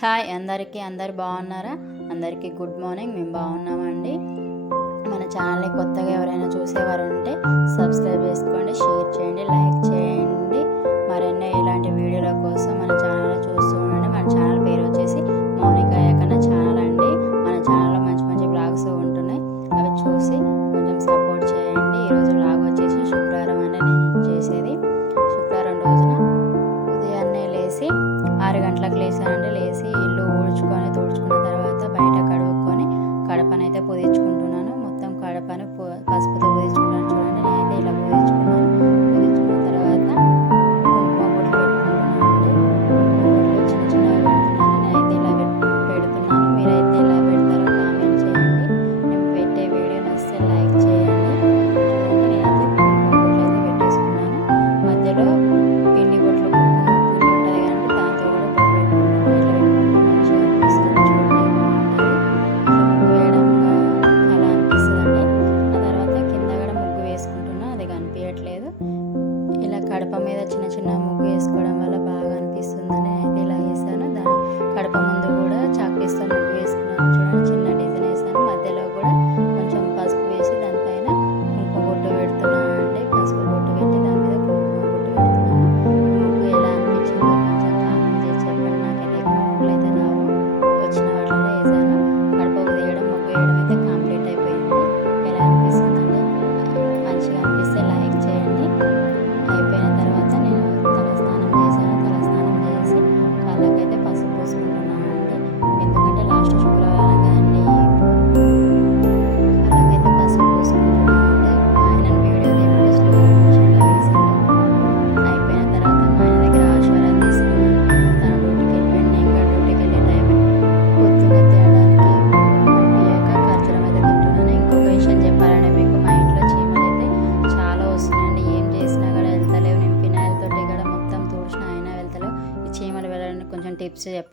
Hi అందరికీ అందరు బాగున్నారా? అందరికీ గుడ్ మార్నింగ్. మేము బాగున్నామండి. మన ఛానల్ని కొత్తగా ఎవరైనా చూసేవారు ఉంటే సబ్స్క్రైబ్ చేసుకోండి షేర్ చేయండి లైక్ చేయండి. మరెన్నో ఇలాంటి వీడియోల కోసం మన ఛానల్ చూస్తూ ఉండండి. మన ఛానల్ పేరు వచ్చేసి మౌనికాయ ఏకన్న ఛానల్ అండి. మన ఛానల్లో మంచి మంచి బ్లాగ్స్ ఉంటున్నాయి. అవి చూసి కొంచెం సపోర్ట్ చేయండి. ఈరోజు బ్లాగ్ గంటలకు లేచానండి లేచి टिप्स